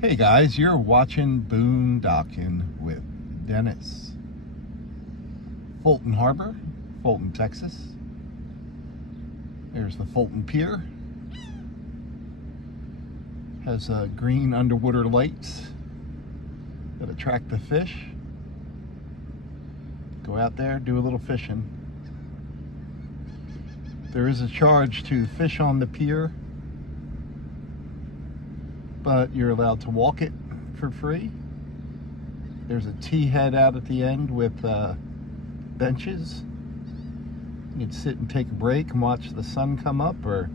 Hey guys, you're watching Boondocking with Dennis. Fulton Harbor, Fulton, Texas. There's the Fulton Pier. Has green underwater lights that attract the fish. Go out there, do a little fishing. There is a charge to fish on the pier, but you're allowed to walk it for free. There's a T-head out at the end with benches. You can sit and take a break and watch the sun come up, or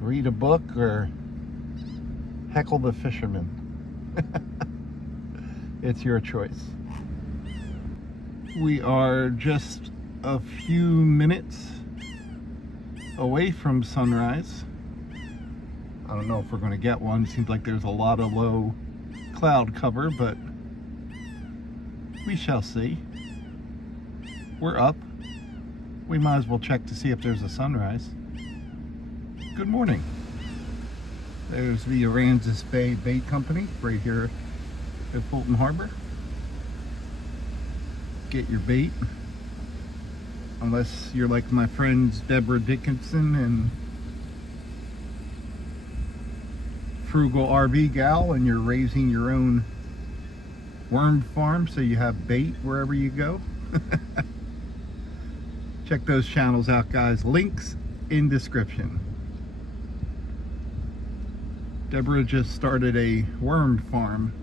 read a book, or heckle the fishermen. It's your choice. We are just a few minutes away from sunrise. I don't know if we're going to get one. Seems like there's a lot of low cloud cover, but we shall see. We're up. We might as well check to see if there's a sunrise. Good morning. There's the Aransas Bay Bait Company right here at Fulton Harbor. Get your bait. Unless you're like my friends Deborah Dickinson and Frugal RV Gal, and you're raising your own worm farm so you have bait wherever you go. Check those channels out, guys. Links in description. Deborah just started a worm farm.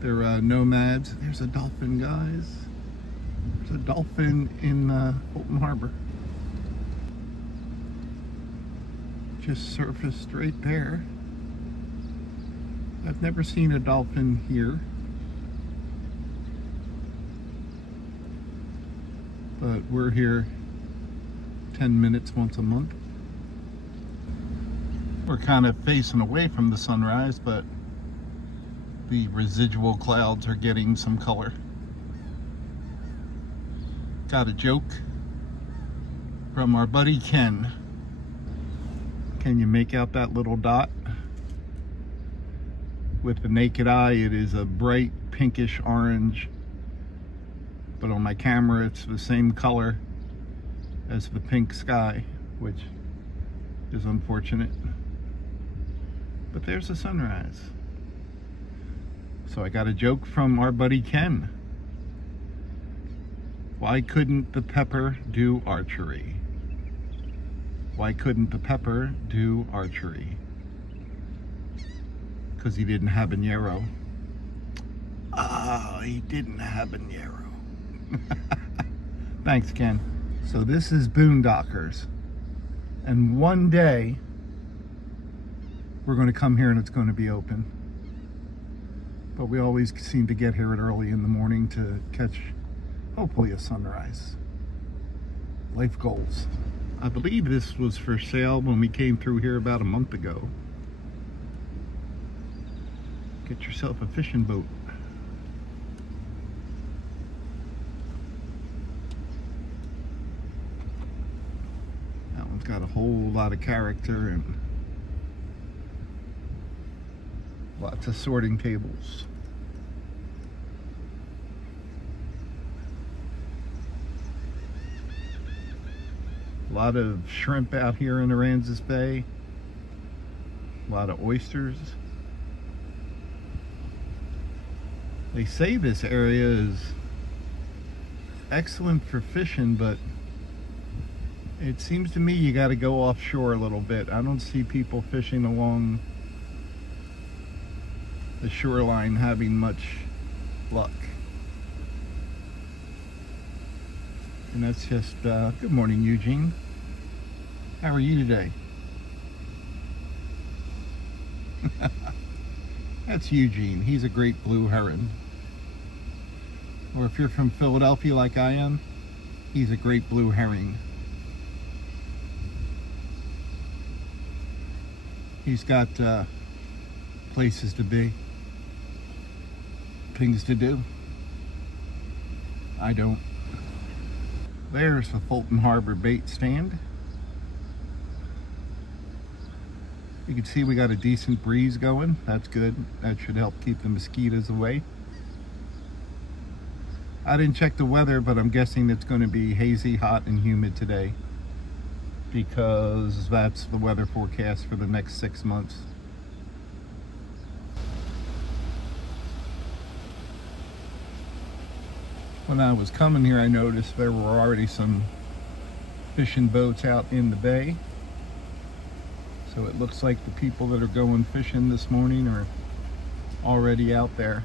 They're nomads. There's a dolphin, guys. There's a dolphin in Fulton Harbor. Just surfaced right there. I've never seen a dolphin here, but we're here 10 minutes once a month. We're kind of facing away from the sunrise, but the residual clouds are getting some color. Got a joke from our buddy Ken. Can you make out that little dot? With the naked eye, it is a bright pinkish orange, but on my camera it's the same color as the pink sky, which is unfortunate. But there's the sunrise. So I got a joke from our buddy Ken. Why couldn't the pepper do archery? Why couldn't the pepper do archery? Because he didn't have an arrow. Ah, he didn't have an arrow. Thanks, Ken. So this is Boondockers. And one day, we're going to come here and it's going to be open. But we always seem to get here early in the morning to catch, hopefully, a sunrise. Life goals. I believe this was for sale when we came through here about a month ago. Get yourself a fishing boat. That one's got a whole lot of character and lots of sorting tables. A lot of shrimp out here in Aransas Bay. A lot of oysters. They say this area is excellent for fishing, but it seems to me you got to go offshore a little bit. I don't see people fishing along the shoreline having much luck. And that's just, good morning, Eugene. How are you today? That's Eugene. He's a great blue heron. Or if you're from Philadelphia like I am, he's a great blue herring. He's got places to be, things to do. I don't. There's the Fulton Harbor bait stand. You can see we got a decent breeze going. That's good. That should help keep the mosquitoes away. I didn't check the weather, but I'm guessing it's going to be hazy, hot, and humid today, because that's the weather forecast for the next 6 months. When I was coming here, I noticed there were already some fishing boats out in the bay. So it looks like the people that are going fishing this morning are already out there.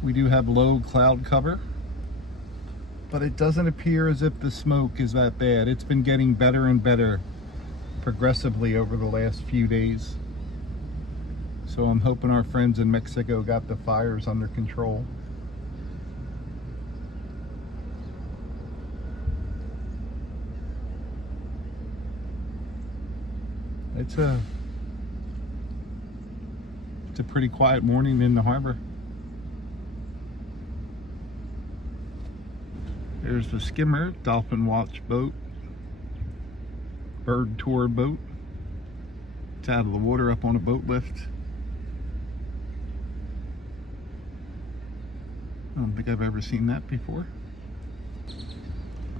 We do have low cloud cover, but it doesn't appear as if the smoke is that bad. It's been getting better and better progressively over the last few days. So I'm hoping our friends in Mexico got the fires under control. It's a pretty quiet morning in the harbor. There's the skimmer, Dolphin watch boat, bird tour boat. It's out of the water up on a boat lift. I don't think I've ever seen that before.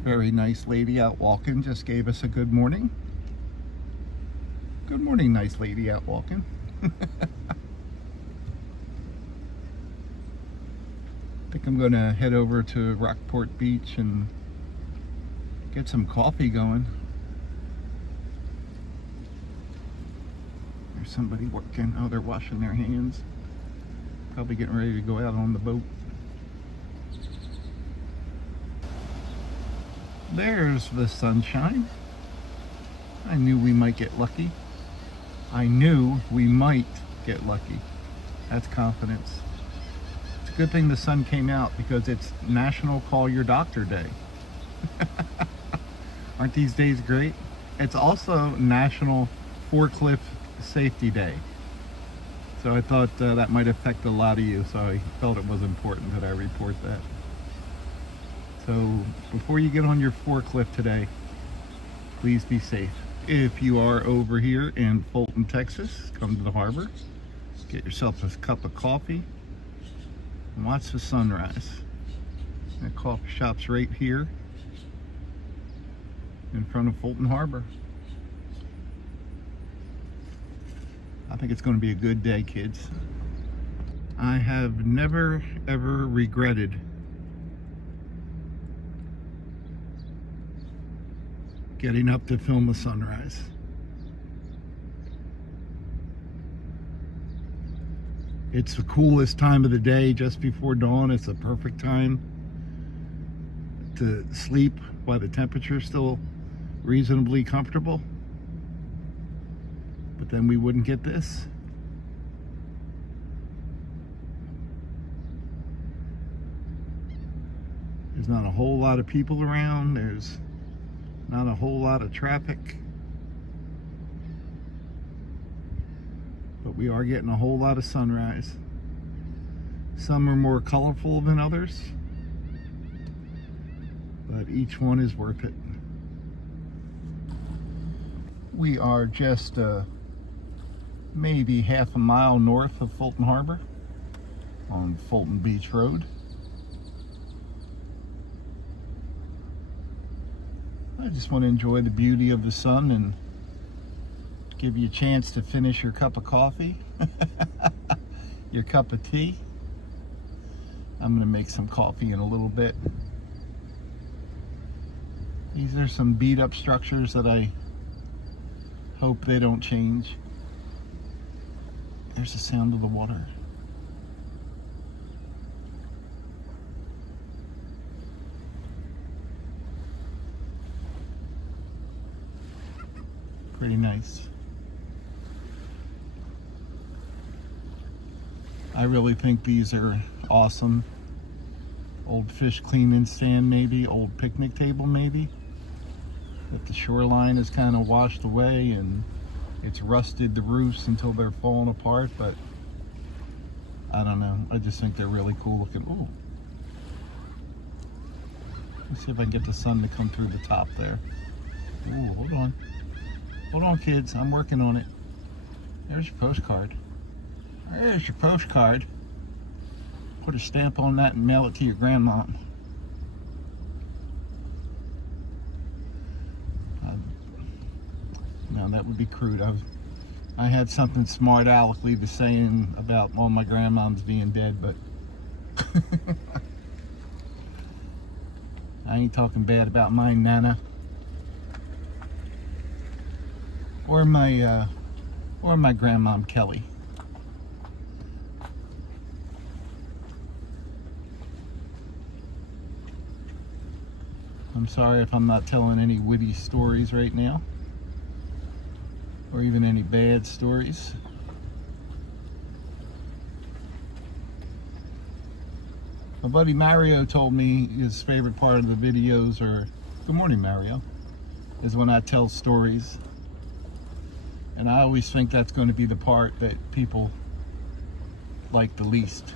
Very nice lady out walking just gave us a good morning. Good morning, nice lady out walking. I think I'm going to head over to Rockport Beach and get some coffee going. There's somebody working. Oh, they're washing their hands. Probably getting ready to go out on the boat. There's the sunshine. I knew we might get lucky. I knew we might get lucky. That's confidence. It's a good thing the sun came out, because it's National Call Your Doctor Day. Aren't these days great? It's also National Forklift Safety Day. So I thought that might affect a lot of you, so I felt it was important that I report that. So before you get on your forklift today, please be safe. If you are over here in Fulton, Texas, come to the harbor, get yourself a cup of coffee, and watch the sunrise. The coffee shop's right here in front of Fulton Harbor. I think it's going to be a good day, kids. I have never ever regretted getting up to film a sunrise. It's the coolest time of the day, just before dawn. It's the perfect time to sleep while the temperature's still reasonably comfortable. But then we wouldn't get this. There's not a whole lot of people around. There's not a whole lot of traffic. But we are getting a whole lot of sunrise. Some are more colorful than others, but each one is worth it. We are just maybe half a mile north of Fulton Harbor on Fulton Beach Road. I just want to enjoy the beauty of the sun and give you a chance to finish your cup of coffee, your cup of tea. I'm going to make some coffee in a little bit. These are some beat up structures that I hope they don't change. There's the sound of the water. Pretty nice. I really think these are awesome. Old fish cleaning stand maybe, old picnic table maybe. That the shoreline is kind of washed away and it's rusted the roofs until they're falling apart, but I don't know. I just think they're really cool looking. Ooh. Let's see if I can get the sun to come through the top there. Ooh, hold on. Hold on, kids. I'm working on it. There's your postcard. There's your postcard. Put a stamp on that and mail it to your grandma. No, that would be crude. I had something smart aleckly to saying about all my grandmoms being dead, but I ain't talking bad about my Nana or my grandmom Kelley. I'm sorry if I'm not telling any witty stories right now, or even any bad stories. My buddy Mario told me his favorite part of the videos are, good morning Mario, is when I tell stories. And I always think that's going to be the part that people like the least.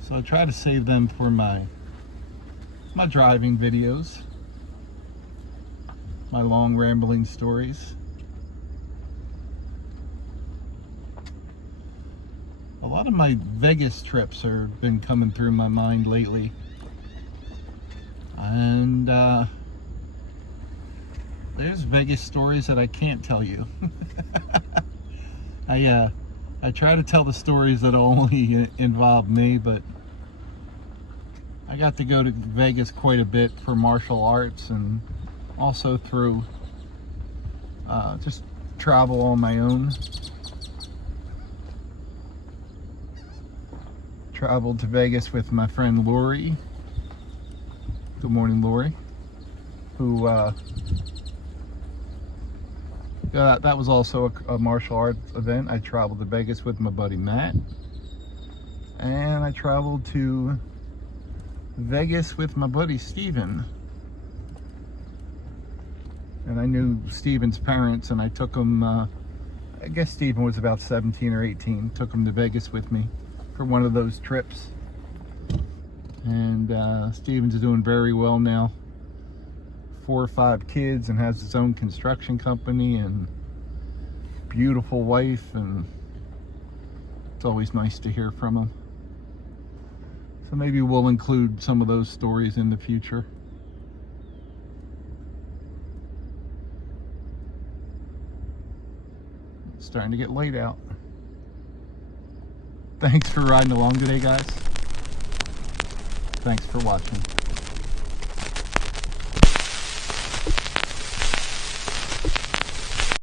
So I try to save them for my driving videos, my long rambling stories. A lot of my Vegas trips have been coming through my mind lately, and there's Vegas stories that I can't tell you. I try to tell the stories that only involve me, but I got to go to Vegas quite a bit for martial arts, and also through just travel on my own. Traveled to Vegas with my friend Lori. Good morning, Lori. Who that was also a martial arts event. I traveled to Vegas with my buddy Matt, and I traveled to Vegas with my buddy Steven. And I knew Steven's parents, and I took him, I guess Steven was about 17 or 18, took him to Vegas with me for one of those trips. And Steven's doing very well now. 4 or 5 kids, and has his own construction company, and beautiful wife, and it's always nice to hear from him. So maybe we'll include some of those stories in the future. It's starting to get late out. Thanks for riding along today, guys. Thanks for watching.